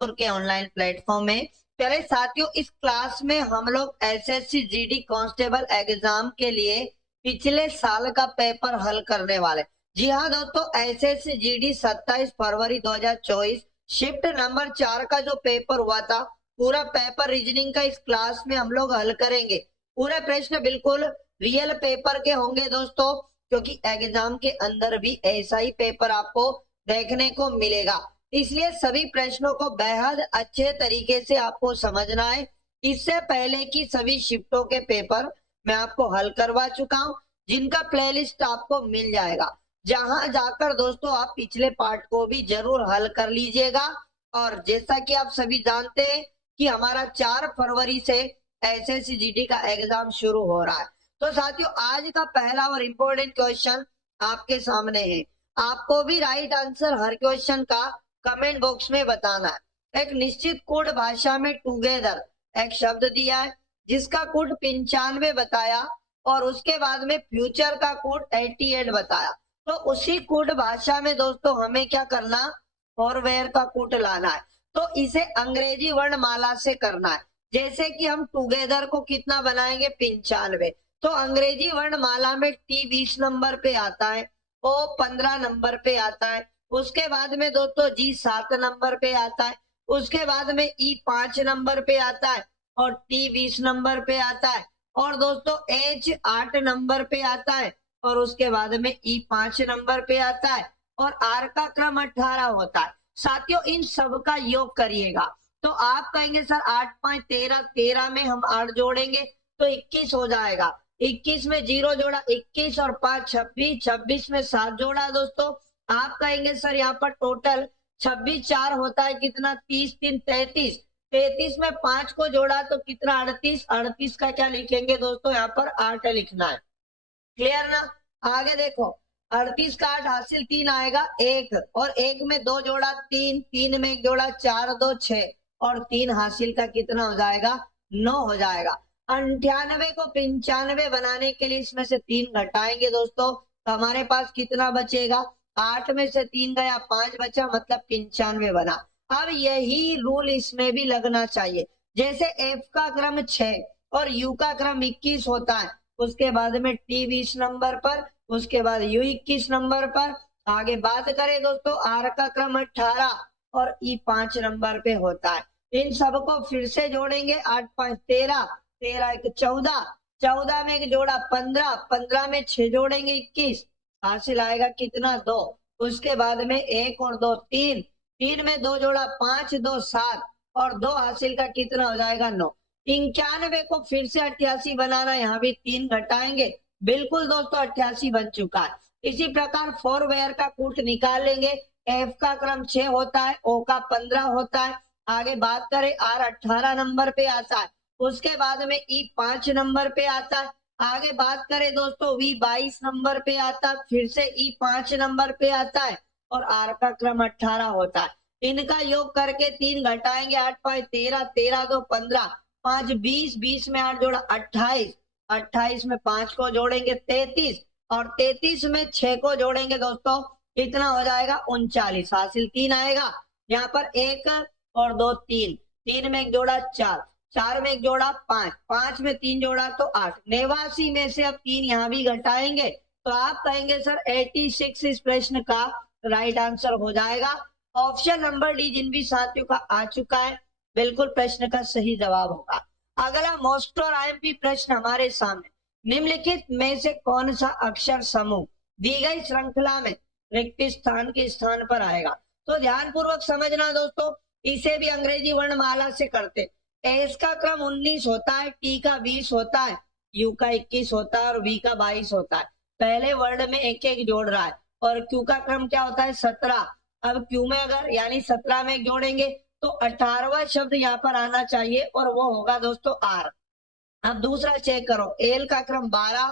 के online platform में। चले साथियों, इस क्लास में हम लोग एसएससी जीडी कांस्टेबल एग्जाम के लिए पिछले साल का पेपर हल करने वाले। जी हाँ दोस्तों, एसएससी जीडी 27 फरवरी 2024 शिफ्ट नंबर 4 का जो पेपर हुआ था, पूरा पेपर रीजनिंग का इस क्लास में हम लोग हल करेंगे। पूरे प्रश्न बिल्कुल रियल पेपर के होंगे दोस्तों, क्योंकि एग्जाम के अंदर भी ऐसा ही पेपर आपको देखने को मिलेगा। इसलिए सभी प्रश्नों को बेहद अच्छे तरीके से आपको समझना है। इससे पहले की सभी शिफ्टों के पेपर मैं आपको हल करवा चुका हूं, जिनका प्लेलिस्ट आपको मिल जाएगा। जहां जाकर दोस्तों आप पिछले पार्ट को भी जरूर हल कर लीजिएगा। और जैसा कि आप सभी जानते हैं कि हमारा 4 फरवरी से एसएससी जीडी का एग्जाम शुरू हो रहा है। तो साथियों, आज का पहला और इम्पोर्टेंट क्वेश्चन आपके सामने है। आपको भी राइट आंसर हर क्वेश्चन का कमेंट बॉक्स में बताना है। एक निश्चित कोड भाषा में टुगेदर एक शब्द दिया है, जिसका कोड 95 बताया, और उसके बाद में फ्यूचर का कोड 88 बताया। तो उसी कोड भाषा में दोस्तों हमें क्या करना, फॉरवेयर का कोड लाना है। तो इसे अंग्रेजी वर्णमाला से करना है। जैसे कि हम टुगेदर को कितना बनाएंगे, 95। तो अंग्रेजी वर्णमाला में टी 20 नंबर पे आता है, ओ 15 नंबर पे आता है, उसके बाद में दोस्तों जी 7 नंबर पे आता है, उसके बाद में ई 5 नंबर पे आता है, और टी 20 नंबर पे आता है, और दोस्तों एच 8 नंबर पे आता है, और उसके बाद में ई 5 नंबर पे आता है, और आर का क्रम 18 होता है। साथियों, इन सब का योग करिएगा। तो आप कहेंगे सर 8 5 13, 13 में हम 8 जोड़ेंगे तो 21 हो जाएगा। 21 में 0 जोड़ा 21, और 5 26, 26 में 7 जोड़ा दोस्तों। आप कहेंगे सर यहाँ पर टोटल 26 4 होता है कितना, 30 3 33, 33 में 5 को जोड़ा तो कितना, 38, 38 का क्या लिखेंगे दोस्तों, यहाँ पर 8 लिखना है। क्लियर ना। आगे देखो, 38 का 8 हासिल 3 आएगा, 1, और 1 में 2 जोड़ा 3, 3 में 1 जोड़ा 4 2 6, और 3 हासिल का कितना हो जाएगा, 9 हो जाएगा। 98 को 95 बनाने के लिए इसमें से 3 घटाएंगे दोस्तों, तो हमारे पास कितना बचेगा, 8 में से 3 गया 5 बचा, मतलब 95 बना। अब यही रूल इसमें भी लगना चाहिए। जैसे एफ का क्रम 6 और यू का क्रम 21 होता है, उसके बाद में टी 20 नंबर पर, उसके बाद यू 21 नंबर पर। आगे बात करें दोस्तों, आर का क्रम 18 और ई 5 नंबर पे होता है। इन सबको फिर से जोड़ेंगे, 8 5 13, 13 1 14, 14 में एक जोड़ा 15, 15 में 6 जोड़ेंगे 21, हासिल आएगा कितना, 2। उसके बाद में 1 और 2 3, 3 में 2 जोड़ा 5 2 7, और 2 हासिल का कितना हो जाएगा, 9। 95 को फिर से 88 बनाना, यहाँ भी 3 घटाएंगे, बिल्कुल दोस्तों 88 बन चुका है। इसी प्रकार फॉरवेयर का कूट निकाल लेंगे। एफ का क्रम 6 होता है, ओ का 15 होता है। आगे बात करें, आर 18 नंबर पे आता है, उसके बाद में ई 5 नंबर पे आता है। आगे बात करें दोस्तों, वी 22 नंबर पे आता है, फिर से ई 5 नंबर पे आता है, और आर का क्रम 18 होता है। इनका योग करके 3 घटाएंगे, 8 5 13, 13 2 15, 5 20, 20 में 8 जोड़ा 28, 28 में 5 को जोड़ेंगे 33, और 33 में 6 को जोड़ेंगे दोस्तों, कितना हो जाएगा, 39, हासिल 3 आएगा। यहाँ पर 1 और 2 3, 3 में 1 जोड़ा 4, 4 में 1 जोड़ा 5, 5 में 3 जोड़ा तो 8, 89 में से अब 3 यहाँ भी घटाएंगे, तो आप कहेंगे सर 86 इस प्रश्न का राइट आंसर हो जाएगा। ऑप्शन नंबर डी जिन भी साथियों का आ चुका है, बिल्कुल प्रश्न का सही जवाब होगा। अगला मोस्ट और आईएमपी प्रश्न हमारे सामने, निम्नलिखित में से कौन सा अक्षर समूह दी गई श्रृंखला में रिक्त स्थान के स्थान पर आएगा। तो ध्यान पूर्वक समझना दोस्तों, इसे भी अंग्रेजी वर्णमाला से करते। एस का क्रम 19 होता है, टी का 20 होता है, यू का 21 होता है, और वी का 22 होता है। पहले वर्ड में एक एक जोड़ रहा है, और क्यू का क्रम क्या होता है, 17। अब क्यू में अगर यानी 17 में जोड़ेंगे तो 18वां शब्द यहाँ पर आना चाहिए, और वो होगा दोस्तों आर। अब दूसरा चेक करो, एल का क्रम 12,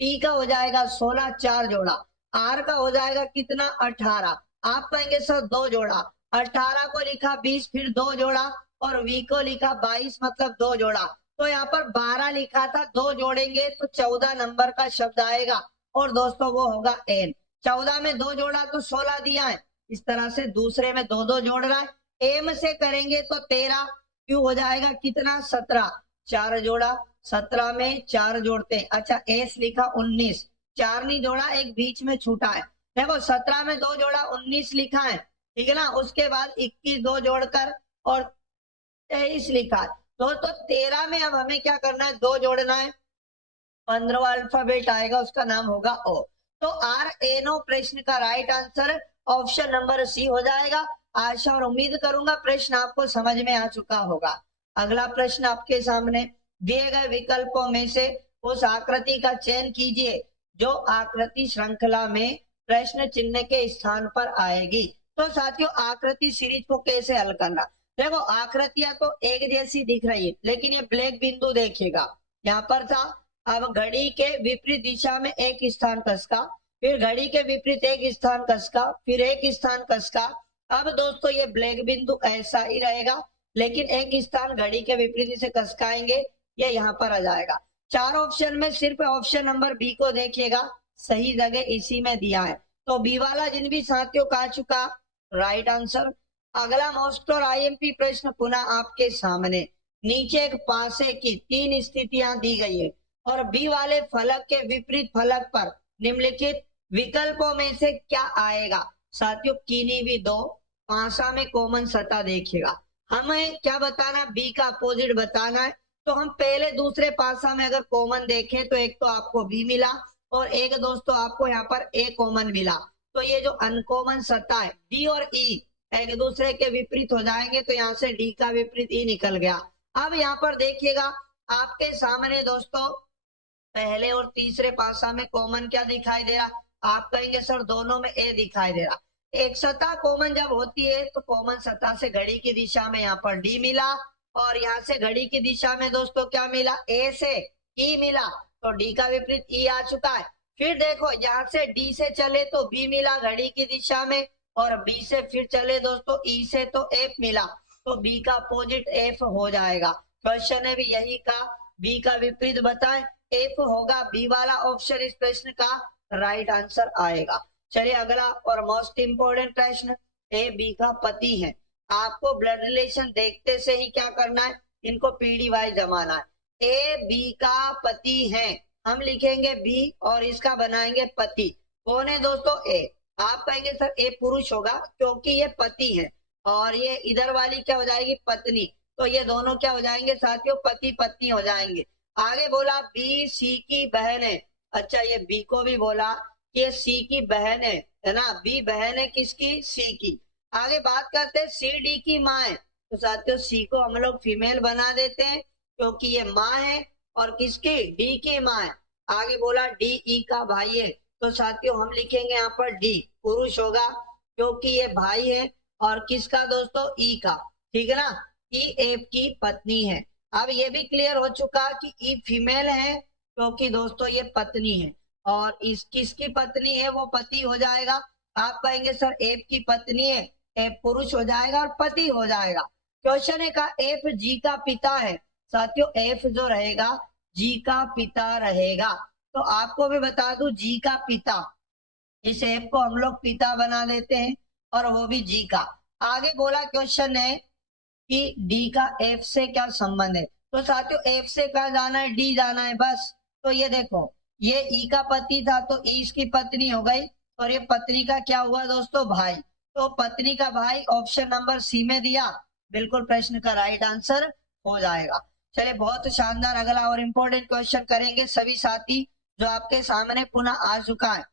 पी का हो जाएगा 16, 4 जोड़ा, आर का हो जाएगा कितना, 18। आप कहेंगे सर 2 जोड़ा, 18 को लिखा 20, फिर 2 जोड़ा, और वी को लिखा 22, मतलब 2 जोड़ा। तो यहाँ पर 12 लिखा था, 2 जोड़ेंगे तो 14 नंबर का शब्द आएगा, और दोस्तों वो होगा एल। 14 में 2 जोड़ा तो 16 दिया है। इस तरह से दूसरे में 2 2 जोड़ रहा है, एम से करेंगे तो 13, क्यू हो जाएगा कितना 17, 4 जोड़ा 17 में 4 जोड़ते हैं। अच्छा एस लिखा 19, 4 नहीं जोड़ा, एक बीच में छूटा है। देखो 17 में 2 जोड़ा 19 लिखा है, ठीक है ना। उसके बाद 21 2 जोड़कर और 23 लिखा है। तो 13 में अब हमें क्या करना है, 2 जोड़ना है। 15वां अल्फाबेट आएगा, उसका नाम होगा ओ। तो आर एन ओ प्रश्न का right answer option number C हो जाएगा। आशा और उम्मीद करूंगा प्रश्न आपको समझ में आ चुका होगा। अगला प्रश्न आपके सामने, दिए गए विकल्पों में से उस आकृति का चयन कीजिए जो आकृति श्रृंखला में प्रश्न चिन्ह के स्थान पर आएगी। तो साथियों आकृति सीरीज को कैसे हल करना, देखो आकृतियां तो एक जैसी दिख रही है, लेकिन ये ब्लैक बिंदु देखिएगा यहाँ पर था। अब घड़ी के विपरीत दिशा में एक स्थान कसका, फिर घड़ी के विपरीत एक स्थान कसका, फिर एक स्थान कसका। अब दोस्तों ये ब्लैक बिंदु ऐसा ही रहेगा, लेकिन एक स्थान घड़ी के विपरीत से कसकाएंगे, ये यहाँ पर आ जाएगा। 4 ऑप्शन में सिर्फ ऑप्शन नंबर बी को देखिएगा, सही जगह इसी में दिया है। तो बी वाला जिन भी साथियों का आ चुका राइट आंसर। अगला मोस्ट और आईएमपी प्रश्न पुनः आपके सामने, नीचे एक पासे की 3 स्थितियां दी गई है और बी वाले फलक के विपरीत फलक पर निम्नलिखित विकल्पों में से क्या आएगा। साथियों किन्हीं भी 2 पासा में कॉमन सतह देखिएगा, हमें क्या बताना, बी का अपोजिट बताना है। तो हम पहले दूसरे पासा में अगर कॉमन देखें तो एक तो आपको बी मिला और एक दोस्तों आपको यहाँ पर ए कॉमन मिला। तो ये जो अनकॉमन सतह है डी और ई एक दूसरे के विपरीत हो जाएंगे, तो यहाँ से डी का विपरीत ई निकल गया। अब यहाँ पर देखिएगा आपके सामने दोस्तों पहले और तीसरे पासा में कॉमन क्या दिखाई दे रहा, आप कहेंगे सर दोनों में ए दिखाई दे रहा। एक सतह कॉमन जब होती है तो कॉमन सतह से घड़ी की दिशा में यहाँ पर डी मिला और यहाँ से घड़ी की दिशा में दोस्तों क्या मिला, ए से ई मिला, तो डी का विपरीत ई आ चुका है। फिर देखो यहाँ से डी से चले तो बी मिला घड़ी की दिशा में, और बी से फिर चले दोस्तों ई से तो एफ मिला, तो बी का अपोजिट एफ हो जाएगा। क्वेश्चन है भी यही का, बी का विपरीत बताएं, एफ होगा बी वाला ऑप्शन इस प्रश्न का राइट आंसर आएगा। चलिए अगला और मोस्ट इंपोर्टेंट प्रश्न, ए बी का पति है। आपको ब्लड रिलेशन देखते से ही क्या करना है, इनको पीढ़ी वाइज जमाना है। ए बी का पति है, हम लिखेंगे बी और इसका बनाएंगे पति। कौन है दोस्तों, ए। आप कहेंगे सर ए पुरुष होगा क्योंकि ये पति है, और ये इधर वाली क्या हो जाएगी पत्नी, तो ये दोनों क्या हो जाएंगे साथियों, पति पत्नी हो जाएंगे। आगे बोला बी सी की बहन है। अच्छा ये बी को भी बोला कि सी की बहन है ना, बी बहन है किसकी, सी की। आगे बात करते हैं सी डी की माँ है, तो साथियों सी को हम लोग फीमेल बना देते हैं क्योंकि ये माँ है, और किसकी, डी की माँ है। आगे बोला डी ई का भाई है, तो साथियों हम लिखेंगे यहाँ पर डी पुरुष होगा क्योंकि ये भाई है, और किसका दोस्तों, ई का, ठीक है ना, ई एफ की पत्नी है। अब ये भी क्लियर हो चुका कि ई फीमेल है क्योंकि दोस्तों ये पत्नी है, और इस किसकी पत्नी है, वो पति हो जाएगा। आप कहेंगे सर एफ की पत्नी है, एफ पुरुष हो जाएगा और पति हो जाएगा। क्वेश्चन है का एफ जी का पिता है। साथियों एफ जो रहेगा जी का पिता रहेगा, तो आपको भी बता दूं जी का पिता, इस एफ को हम लोग पिता बना देते हैं और वो भी जी का। आगे बोला क्वेश्चन है कि डी का एफ से क्या संबंध है, तो साथियों एफ से क्या जाना है, डी जाना है बस। तो ये देखो ये ई का पति था तो ई इसकी पत्नी हो गई, और ये पत्नी का क्या हुआ दोस्तों, भाई, तो पत्नी का भाई ऑप्शन नंबर सी में दिया, बिल्कुल प्रश्न का राइट आंसर हो जाएगा। चलिए बहुत शानदार अगला और इम्पोर्टेंट क्वेश्चन करेंगे सभी साथी, जो आपके सामने पुनः आ चुका है।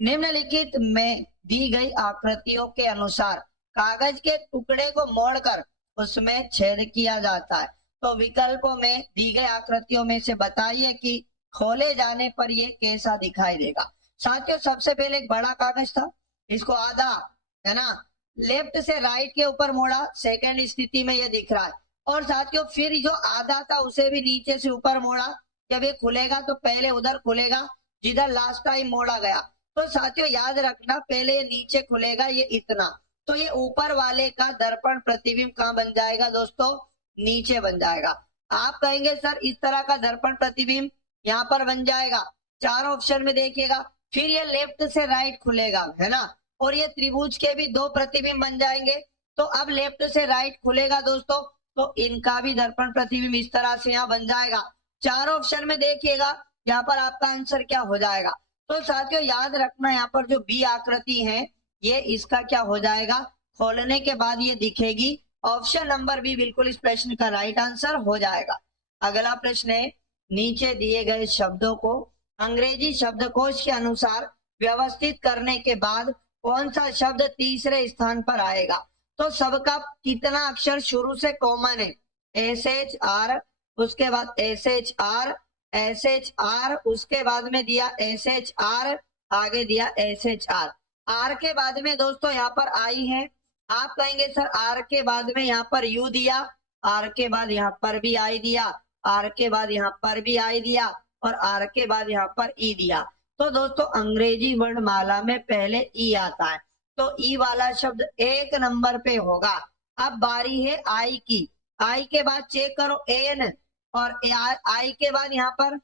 निम्नलिखित में दी गई आकृतियों के अनुसार कागज के टुकड़े को मोड़कर उसमें छेद किया जाता है। तो विकल्पों में दी गई आकृतियों में से बताइए कि खोले जाने पर ये कैसा दिखाई देगा। साथियों सबसे पहले एक बड़ा कागज था, इसको आधा है ना लेफ्ट से राइट के ऊपर मोड़ा, सेकंड स्थिति में ये दिख रहा है। और साथियों फिर जो आधा था उसे भी नीचे से ऊपर मोड़ा, जब ये खुलेगा तो पहले उधर खुलेगा जिधर लास्ट टाइम मोड़ा गया। तो साथियों याद रखना पहले ये नीचे खुलेगा ये इतना, तो ये ऊपर वाले का दर्पण प्रतिबिंब कहाँ बन जाएगा दोस्तों, नीचे बन जाएगा। आप कहेंगे सर इस तरह का दर्पण प्रतिबिंब यहाँ पर बन जाएगा, 4 ऑप्शन में देखिएगा। फिर ये लेफ्ट से राइट खुलेगा है ना, और ये त्रिभुज के भी 2 प्रतिबिंब बन जाएंगे, तो अब लेफ्ट से राइट खुलेगा दोस्तों, तो इनका भी दर्पण प्रतिबिंब इस तरह से यहाँ बन जाएगा। चार ऑप्शन में देखिएगा यहाँ पर आपका आंसर क्या हो जाएगा। तो साथियों याद रखना यहाँ पर जो बी आकृति है ये इसका क्या हो जाएगा, खोलने के बाद ये दिखेगी। ऑप्शन नंबर बी बिल्कुल इस प्रश्न का राइट आंसर हो जाएगा। अगला प्रश्न है, नीचे दिए गए शब्दों को अंग्रेजी शब्दकोश के अनुसार व्यवस्थित करने के बाद कौन सा शब्द तीसरे स्थान पर आएगा। तो सबका कितना अक्षर शुरू से कॉमन है, SHR, उसके बाद SHR, SHR, उसके बाद में दिया SHR, आगे दिया SHR, R के बाद में दोस्तों यहाँ पर आई है। आप कहेंगे सर R के बाद में यहाँ पर U दिया, R के बाद यहाँ पर भी I दिया, R के बाद यहाँ पर भी I दिया और R के बाद यहाँ पर E दिया। तो दोस्तों अंग्रेजी वर्णमाला में पहले E आता है, तो E वाला शब्द एक नंबर पे होगा। अब बारी है I की, I के बाद चेक करो AN और I के बाद यहाँ पर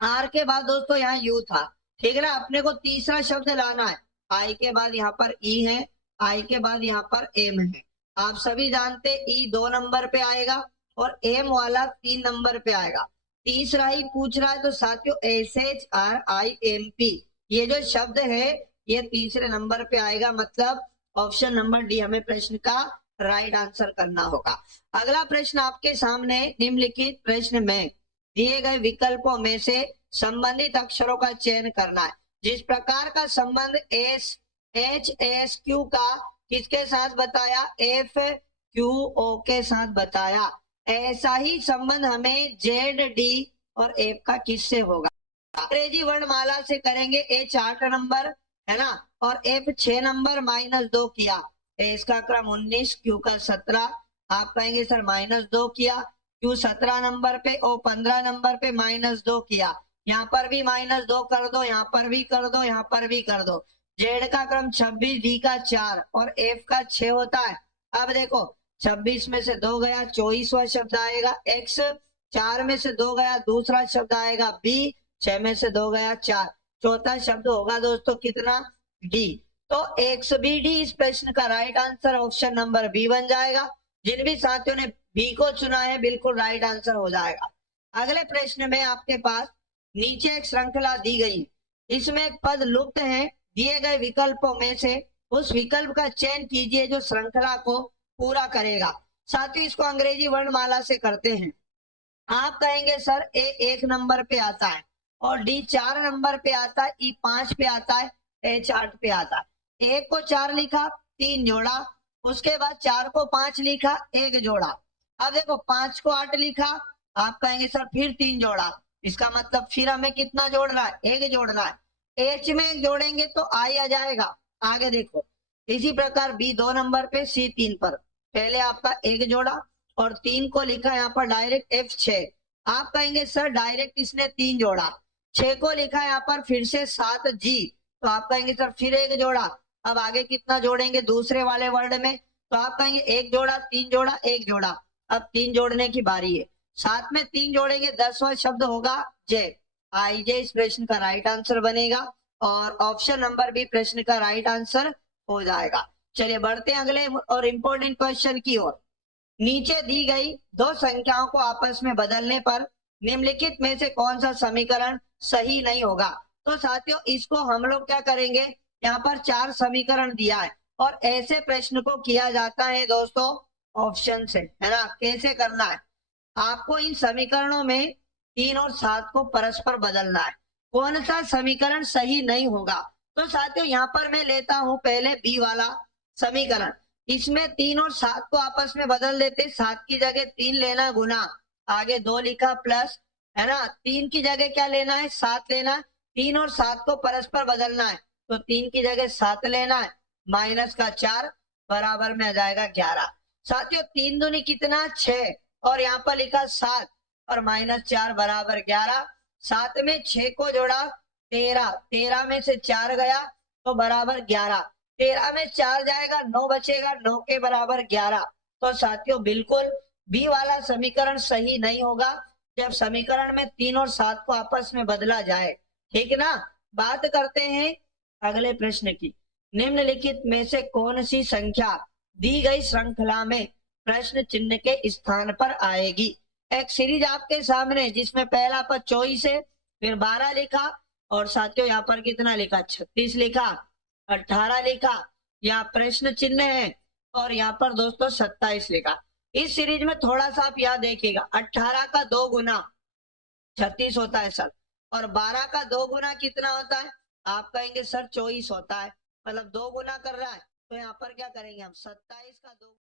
R के बाद दोस्तों यहाँ U था, ठीक है ना। अपने को तीसरा शब्द लाना है, I के बाद यहाँ पर E है, I के बाद यहाँ पर M है। आप सभी जानते E 2 नंबर पे आएगा और M वाला 3 नंबर पे आएगा। तीसरा ही पूछ रहा है तो साथियों SHRIMP ये जो शब्द है ये तीसरे नंबर पे आएगा, मतलब ऑप्शन नंबर डी हमें प्रश्न का राइट आंसर करना होगा। अगला प्रश्न आपके सामने, निम्नलिखित प्रश्न में दिए गए विकल्पों में से संबंधित अक्षरों का चयन करना है। जिस प्रकार का संबंध HSQ का किसके साथ बताया, FQO के साथ बताया, ऐसा ही संबंध हमें ZD और F का किससे होगा। अंग्रेजी वर्णमाला से करेंगे, H 8 नंबर है ना और F 6 नंबर -2 किया, S का क्रम 19, Q का 17, आप कहेंगे सर -2 किया, Q 17 नंबर पे और 15 नंबर पे -2 किया, यहाँ पर भी -2 कर दो, यहाँ पर भी कर दो, यहाँ पर भी कर दो। Z का क्रम 26, D का 4 और F का 6 होता है। अब देखो 26 में से 2 गया, 24वां शब्द आएगा X, 4 में से 2 गया, दूसरा शब्द आएगा B, 6 में से 2 गया 4, चौथा शब्द होगा दोस्तों कितना, D। तो XBD इस प्रश्न का right answer option number B बन जाएगा। जिन भी साथियों ने बी को चुना है बिल्कुल राइट आंसर हो जाएगा। अगले प्रश्न में आपके पास नीचे एक श्रृंखला दी गई, इसमें एक पद लुप्त है, दिए गए विकल्पों में से उस विकल्प का चयन कीजिए जो श्रृंखला को पूरा करेगा। साथियों इसको अंग्रेजी वर्णमाला से करते हैं। आप कहेंगे सर ए 1 नंबर पे आता है और डी 4 नंबर पे आता है, ई 5 पे आता है, H 8 पे आता है। 1 को 4 लिखा, 3 जोड़ा, उसके बाद 4 को 5 लिखा, 1 जोड़ा। अब देखो 5 को 8 लिखा, आप कहेंगे सर फिर 3 जोड़ा, इसका मतलब फिर हमें कितना जोड़ना है, 1 जोड़ना है। H में 1 जोड़ेंगे तो I आ जाएगा। आगे देखो इसी प्रकार B 2 नंबर पे, C 3 पर, पहले आपका 1 जोड़ा और 3 को लिखा यहाँ पर डायरेक्ट F 6। आप कहेंगे सर डायरेक्ट इसने 3 जोड़ा, 6 को लिखा यहाँ पर फिर से 7 G, तो आप कहेंगे सर फिर 1 जोड़ा। अब आगे कितना जोड़ेंगे दूसरे वाले वर्ड में, तो आप कहेंगे 1 जोड़ा, 3 जोड़ा, 1 जोड़ा। अब 3 जोड़ने की बारी है, 7 में 3 जोड़ेंगे 10वां शब्द होगा J, IJ इस प्रश्न का राइट आंसर बनेगा और ऑप्शन नंबर बी प्रश्न का राइट आंसर हो जाएगा। चलिए बढ़ते हैं अगले और इम्पोर्टेंट क्वेश्चन की ओर। नीचे दी गई 2 संख्याओं को आपस में बदलने पर निम्नलिखित में से कौन सा समीकरण सही नहीं होगा। तो साथियों इसको हम लोग क्या करेंगे, यहाँ पर 4 समीकरण दिया है और ऐसे प्रश्न को किया जाता है दोस्तों ऑप्शन से, है ना। कैसे करना है, आपको इन समीकरणों में 3 और 7 को परस्पर बदलना है। कौन सा समीकरण सही नहीं होगा, तो साथियों यहाँ पर मैं लेता हूं पहले बी वाला समीकरण, इसमें 3 और 7 को आपस में बदल देते, 7 की जगह 3 लेना गुना, आगे 2 लिखा प्लस, है ना। 3 की जगह क्या लेना है, 7 लेना है, 3 और 7 को परस्पर बदलना है, तो 3 की जगह 7 लेना है, माइनस का 4 बराबर में आ जाएगा 11। साथियों 3 दूनी कितना 6 और यहाँ पर लिखा 7 और -4 बराबर 11। 7 में 6 को जोड़ा 13, 13 में से 4 गया तो बराबर 11, 13 में 4 जाएगा 9 बचेगा, 9 के बराबर 11। तो साथियों बिल्कुल बी वाला समीकरण सही नहीं होगा जब समीकरण में 3 और 7 को आपस में बदला जाए, ठीक ना। बात करते हैं अगले प्रश्न की, निम्नलिखित में से कौन सी संख्या दी गई श्रृंखला में प्रश्न चिन्ह के स्थान पर आएगी। एक सीरीज आपके सामने जिसमें पहला पद 24 है, फिर 12 लिखा और साथियों यहाँ पर कितना लिखा, 36 लिखा, 18 लिखा, यहाँ प्रश्न चिन्ह है और यहाँ पर दोस्तों 27 लिखा। इस सीरीज में थोड़ा सा आप याद देखिएगा, 18 का 2 गुना 36 होता है सर, और 12 का 2 गुना कितना होता है, आप कहेंगे सर 24 होता है, मतलब 2 गुना कर रहा है, तो यहाँ पर क्या करेंगे हम 27 का 2